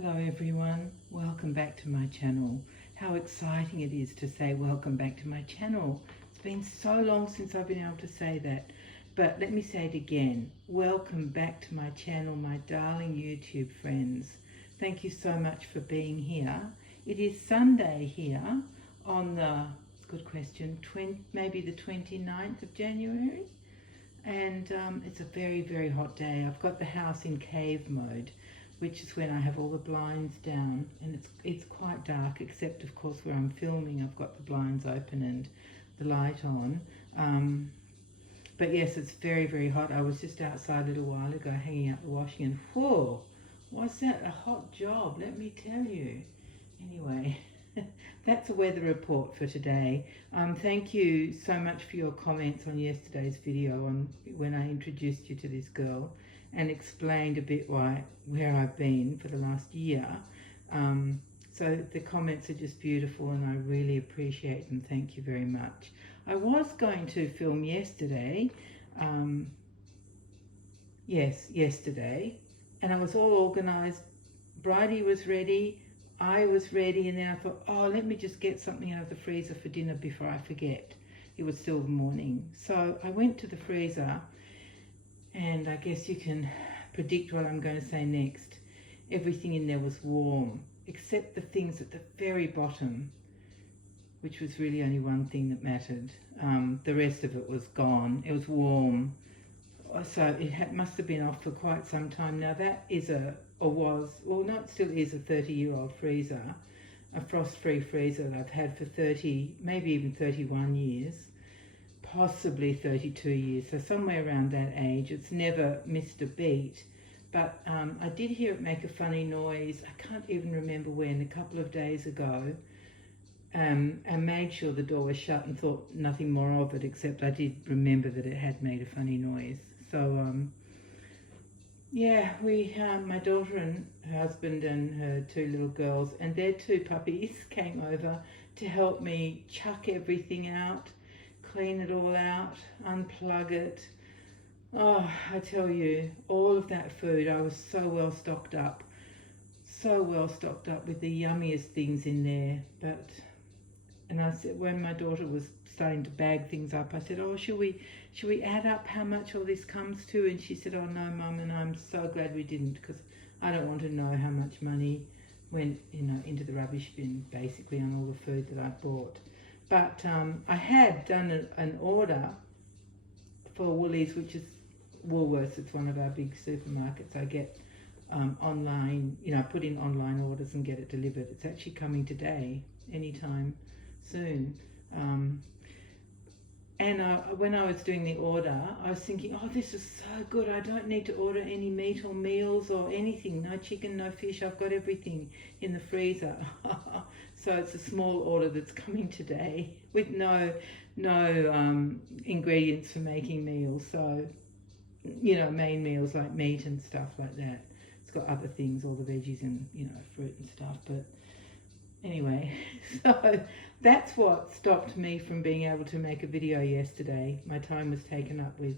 Hello everyone, welcome back to my channel. How exciting it is to say welcome back to my channel. It's been so long since I've been able to say that, but let me say it again. Welcome back to my channel, my darling YouTube friends. Thank you so much for being here. It is Sunday here on the, good question, maybe the 29th of January. And it's a very, very hot day. I've got the house in cave mode, which is when I have all the blinds down, and it's quite dark, except of course where I'm filming I've got the blinds open and the light on. But yes, it's very, very hot. I was just outside a little while ago hanging out the washing, and whoa, was that a hot job, let me tell you. Anyway, that's a weather report for today. Thank you so much for your comments on yesterday's video on when I introduced you to this girl and explained a bit where I've been for the last year. So the comments are just beautiful and I really appreciate them. Thank you very much. I was going to film yesterday, yesterday, and I was all organised. Bridie was ready, I was ready, and then I thought, oh, let me just get something out of the freezer for dinner before I forget. It was still the morning. So I went to the freezer, and I guess you can predict what I'm going to say next. Everything in there was warm, except the things at the very bottom, which was really only one thing that mattered. The rest of it was gone. It was warm. So it must have been off for quite some time. Now that is it still is a 30-year-old freezer, a frost-free freezer that I've had for 30, maybe even 31 years. Possibly 32 years, so somewhere around that age. It's never missed a beat, but I did hear it make a funny noise. I can't even remember when, a couple of days ago, and made sure the door was shut and thought nothing more of it, except I did remember that it had made a funny noise. So yeah, my daughter and her husband and her two little girls and their two puppies came over to help me chuck everything out, clean it all out, unplug it. Oh, I tell you, all of that food, I was so well stocked up with the yummiest things in there. And I said, when my daughter was starting to bag things up, I said, oh, should we add up how much all this comes to? And she said, oh no, Mum, and I'm so glad we didn't, because I don't want to know how much money went, into the rubbish bin, basically, on all the food that I bought. But I had done an order for Woolies, which is Woolworths. It's one of our big supermarkets. I get online, I put in online orders and get it delivered. It's actually coming today, anytime soon. When I was doing the order, I was thinking, oh, this is so good. I don't need to order any meat or meals or anything. No chicken, no fish. I've got everything in the freezer. So it's a small order that's coming today with no ingredients for making meals. So, main meals like meat and stuff like that. It's got other things, all the veggies and, fruit and stuff. But anyway, so that's what stopped me from being able to make a video yesterday. My time was taken up with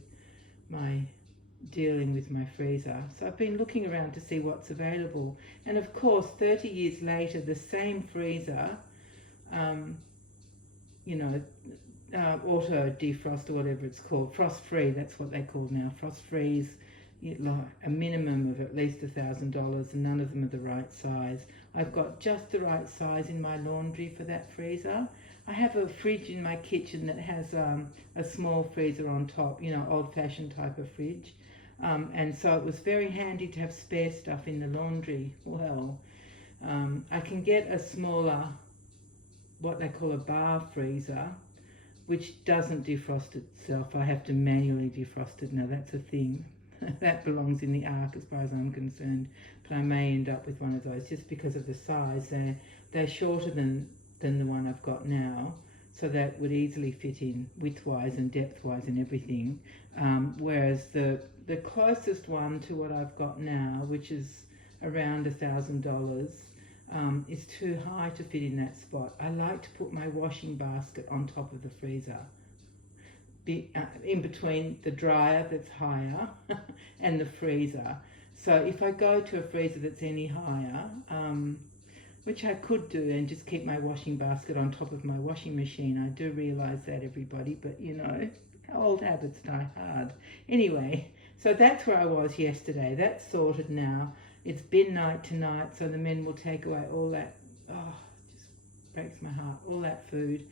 dealing with my freezer. So I've been looking around to see what's available. And of course, 30 years later, the same freezer, auto defrost or whatever it's called, frost-free, that's what they're called now. Frost-free is like a minimum of at least $1,000, and none of them are the right size. I've got just the right size in my laundry for that freezer. I have a fridge in my kitchen that has a small freezer on top, old-fashioned type of fridge. And so it was very handy to have spare stuff in the laundry. Well, I can get a smaller, what they call a bar freezer, which doesn't defrost itself. I have to manually defrost it. Now that's a thing. That belongs in the ark as far as I'm concerned. But I may end up with one of those just because of the size. They're shorter than the one I've got now, so that would easily fit in width-wise and depth-wise and everything. Whereas the closest one to what I've got now, which is around $1,000, is too high to fit in that spot. I like to put my washing basket on top of the freezer, in between the dryer that's higher and the freezer. So if I go to a freezer that's any higher, which I could do and just keep my washing basket on top of my washing machine, I do realise that, everybody, but you know, old habits die hard. Anyway, so that's where I was yesterday. That's sorted now. It's bin night tonight, so the men will take away all that, oh, it just breaks my heart, all that food,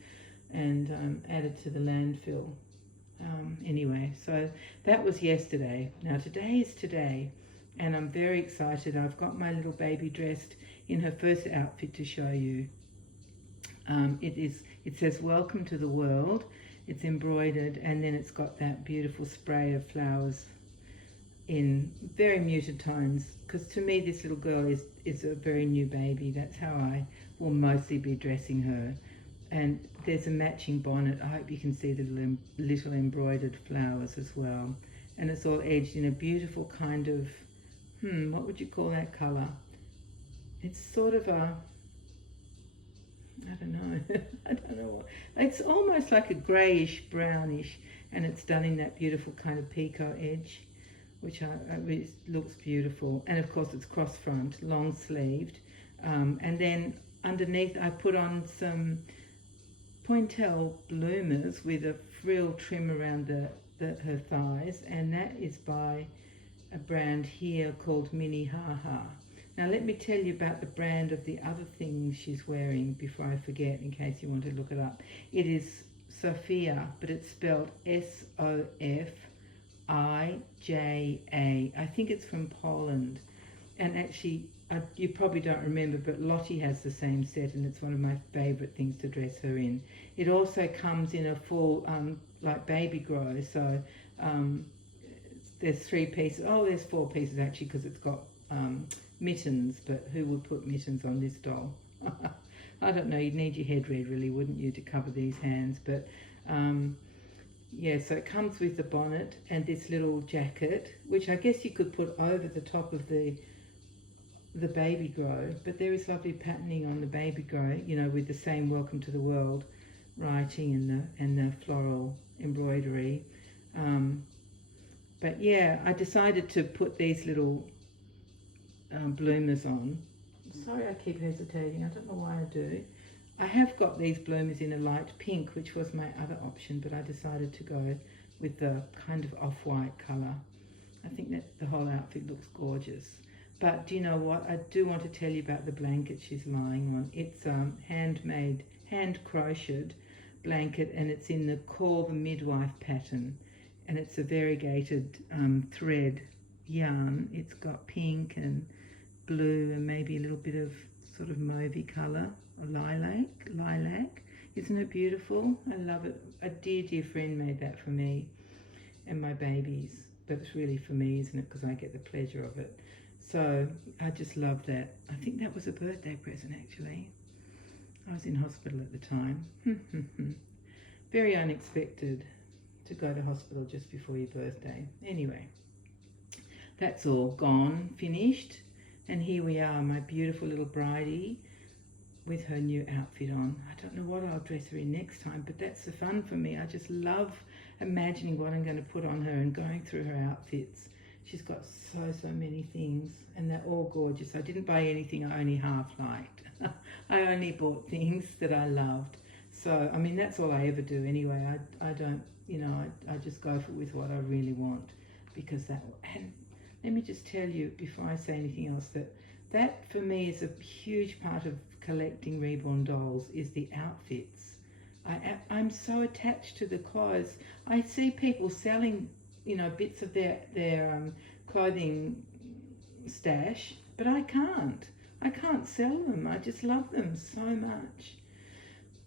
and add it to the landfill. Anyway, so that was yesterday. Now today is today, and I'm very excited. I've got my little baby dressed in her first outfit to show you. It says welcome to the world. It's embroidered, and then it's got that beautiful spray of flowers in very muted tones, because to me this little girl is a very new baby. That's how I will mostly be dressing her. And there's a matching bonnet. I hope you can see the little embroidered flowers as well. And it's all edged in a beautiful kind of, what would you call that colour? It's sort of a, I don't know, I don't know what. It's almost like a greyish, brownish, and it's done in that beautiful kind of picot edge, which it looks beautiful. And of course it's cross front, long sleeved. And then underneath I put on some pointel bloomers with a frill trim around her thighs, and that is by a brand here called Mini Ha Ha. Now let me tell you about the brand of the other things she's wearing before I forget, in case you want to look it up. It is Sophia, but it's spelled Sofija. I think it's from Poland, and actually you probably don't remember, but Lottie has the same set, and it's one of my favourite things to dress her in. It also comes in a full like baby grow, so there's 3 pieces. Oh, there's 4 pieces actually, because it's got mittens, but who would put mittens on this doll? I don't know, you'd need your head read really, wouldn't you, to cover these hands? But yeah, so it comes with the bonnet and this little jacket, which I guess you could put over the top of the baby grow, but there is lovely patterning on the baby grow, you know, with the same welcome to the world writing and the floral embroidery. But yeah, I decided to put these little bloomers on. Sorry, I keep hesitating. I don't know why I do. I have got these bloomers in a light pink, which was my other option, but I decided to go with the kind of off-white colour. I think that the whole outfit looks gorgeous. But do you know what? I do want to tell you about the blanket she's lying on. It's handmade, hand-crocheted blanket, and it's in the Call the Midwife pattern. And it's a variegated thread yarn. It's got pink and blue and maybe a little bit of sort of mauvey colour, or lilac. Isn't it beautiful? I love it. A dear friend made that for me and my babies, but it's really for me, isn't it? Because I get the pleasure of it. So I just love that. I think that was a birthday present, actually. I was in hospital at the time. Very unexpected to go to hospital just before your birthday. Anyway, that's all gone, finished. And here we are, my beautiful little Bridie with her new outfit on. I don't know what I'll dress her in next time, but that's the fun for me. I just love imagining what I'm going to put on her and going through her outfits. She's got so many things, and they're all gorgeous. I didn't buy anything I only half liked. I only bought things that I loved. So, I mean, that's all I ever do anyway. I don't, you know, I just go with what I really want, because that, and let me just tell you before I say anything else, that for me is a huge part of collecting reborn dolls, is the outfits. I'm so attached to the clothes. I see people selling, you know, bits of their clothing stash, but I can't sell them. I just love them so much.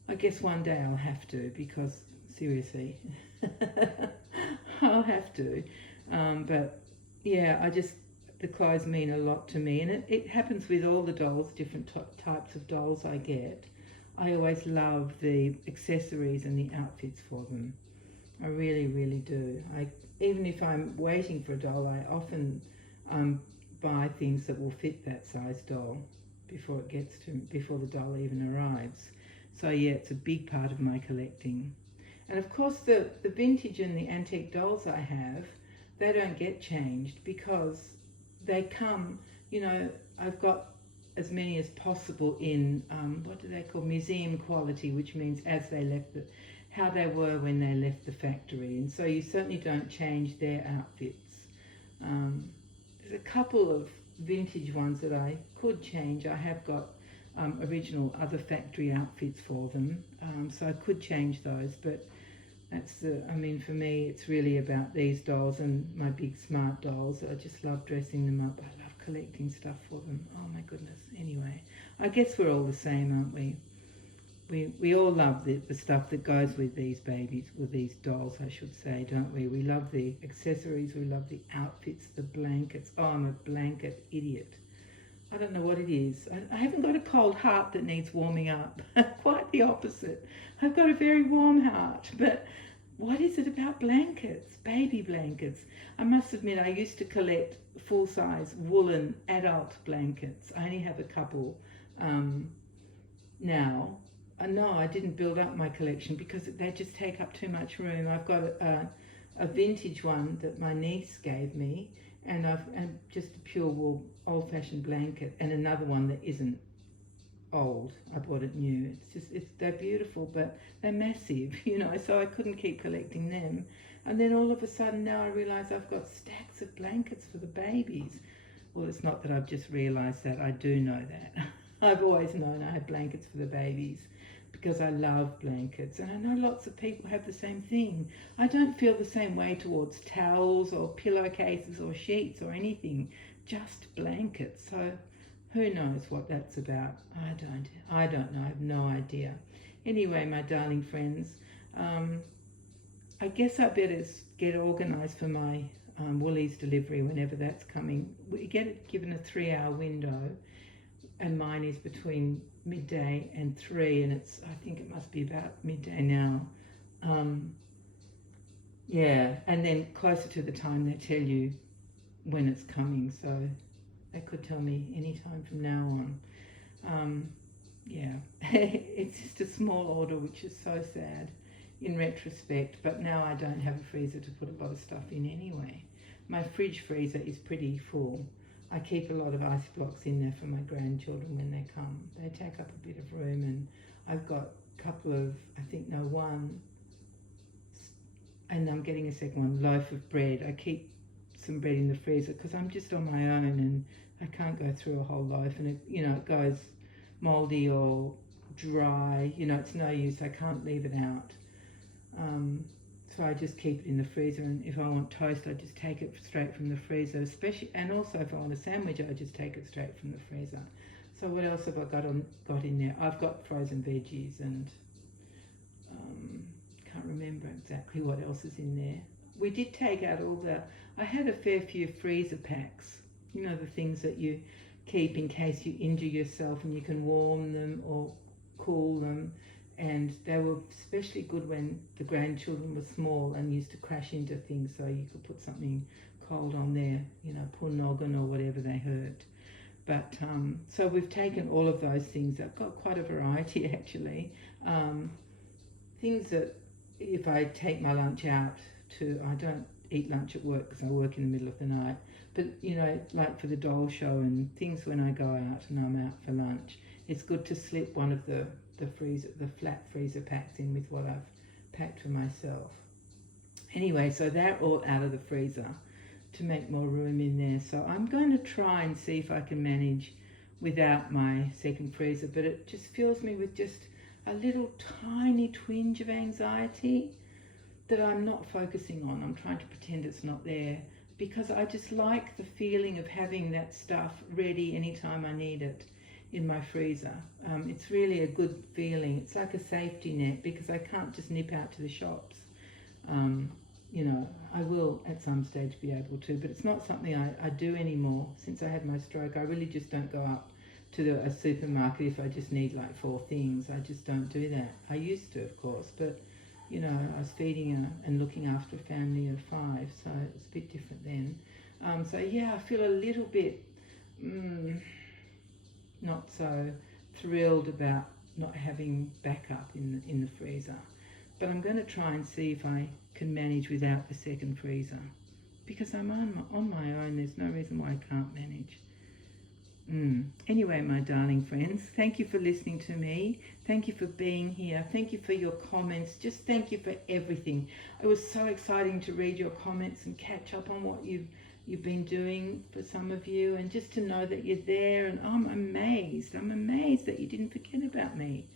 I guess one day I'll have to, because seriously, I'll have to. But yeah, the clothes mean a lot to me, and it happens with all the dolls, different types of dolls I get. I always love the accessories and the outfits for them. I really do. Even if I'm waiting for a doll, I often buy things that will fit that size doll before the doll even arrives. So yeah, it's a big part of my collecting. And of course the vintage and the antique dolls I have, they don't get changed, because they come, I've got as many as possible in, what do they call, museum quality, which means as they left how they were when they left the factory. And so you certainly don't change their outfits. There's a couple of vintage ones that I could change. I have got original other factory outfits for them, so I could change those, but for me it's really about these dolls and my big smart dolls. I just love dressing them up. I love collecting stuff for them. Oh my goodness. Anyway, I guess we're all the same, aren't we? We all love the stuff that goes with these babies, with these dolls I should say, don't we? We love the accessories, we love the outfits, the blankets. Oh, I'm a blanket idiot. I don't know what it is. I haven't got a cold heart that needs warming up. Quite the opposite. I've got a very warm heart. But what is it about blankets? Baby blankets. I must admit, I used to collect full-size woolen adult blankets. I only have a couple now. No, I didn't build up my collection because they just take up too much room. I've got a vintage one that my niece gave me, and just a pure wool old-fashioned blanket, and another one that isn't old. I bought it new. They're beautiful, but they're massive, so I couldn't keep collecting them. And then all of a sudden now I realise I've got stacks of blankets for the babies. Well, it's not that I've just realised that. I do know that. I've always known I had blankets for the babies because I love blankets, and I know lots of people have the same thing. I don't feel the same way towards towels or pillowcases or sheets or anything, just blankets. So who knows what that's about? I don't know. I have no idea. Anyway, my darling friends, I guess I better get organised for my Woolies delivery whenever that's coming. We get it given a 3-hour window, and mine is between midday and 3, and I think it must be about midday now. Yeah, and then closer to the time they tell you when it's coming, so they could tell me any time from now on. Yeah, it's just a small order, which is so sad in retrospect, but now I don't have a freezer to put a lot of stuff in anyway. My fridge freezer is pretty full. I keep a lot of ice blocks in there for my grandchildren when they come. They take up a bit of room, and I've got a couple of, one, and I'm getting a second one, loaf of bread. I keep some bread in the freezer because I'm just on my own and I can't go through a whole loaf, and it goes mouldy or dry. It's no use. I can't leave it out. So I just keep it in the freezer, and if I want toast, I just take it straight from the freezer. And also if I want a sandwich, I just take it straight from the freezer. So what else have I got in there? I've got frozen veggies, and can't remember exactly what else is in there. We did take out I had a fair few freezer packs. The things that you keep in case you injure yourself, and you can warm them or cool them. And they were especially good when the grandchildren were small and used to crash into things, so you could put something cold on there, punnoggin or whatever they hurt. But so we've taken all of those things. I've got quite a variety actually. Things that if I take my lunch out I don't eat lunch at work because I work in the middle of the night, but like for the doll show and things, when I go out and I'm out for lunch, it's good to slip one of the flat freezer packs in with what I've packed for myself. Anyway, so they're all out of the freezer to make more room in there. So I'm going to try and see if I can manage without my second freezer, but it just fills me with just a little tiny twinge of anxiety that I'm not focusing on. I'm trying to pretend it's not there because I just like the feeling of having that stuff ready anytime I need it in my freezer. It's really a good feeling. It's like a safety net because I can't just nip out to the shops. I will at some stage be able to, but it's not something I do anymore. Since I had my stroke, I really just don't go up to a supermarket if I just need like 4 things. I just don't do that. I used to, of course, but I was feeding and looking after a family of 5, so it's a bit different then. So yeah, I feel a little bit not so thrilled about not having backup in the freezer, but I'm going to try and see if I can manage without the second freezer. because I'm on my own. There's no reason why I can't manage. Anyway, my darling friends, thank you for listening to me. Thank you for being here. Thank you for your comments. Just thank you for everything. It was so exciting to read your comments and catch up on what you've been doing for some of you, and just to know that you're there. And I'm amazed that you didn't forget about me.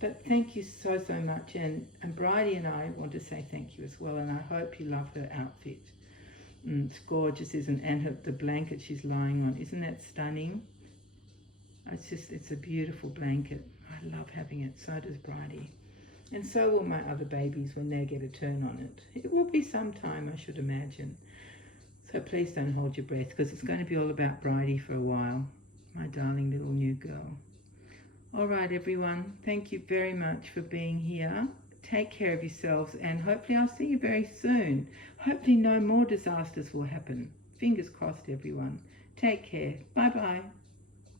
But thank you so much. And Bridie and I want to say thank you as well, and I hope you love her outfit. It's gorgeous, isn't it? And the blanket she's lying on, isn't that stunning? It's a beautiful blanket. I love having it. So does Bridie. And so will my other babies when they get a turn on it. It will be some time, I should imagine. So please don't hold your breath, because it's going to be all about Bridie for a while. My darling little new girl. All right, everyone. Thank you very much for being here. Take care of yourselves, and hopefully I'll see you very soon. Hopefully no more disasters will happen. Fingers crossed, everyone. Take care. Bye-bye.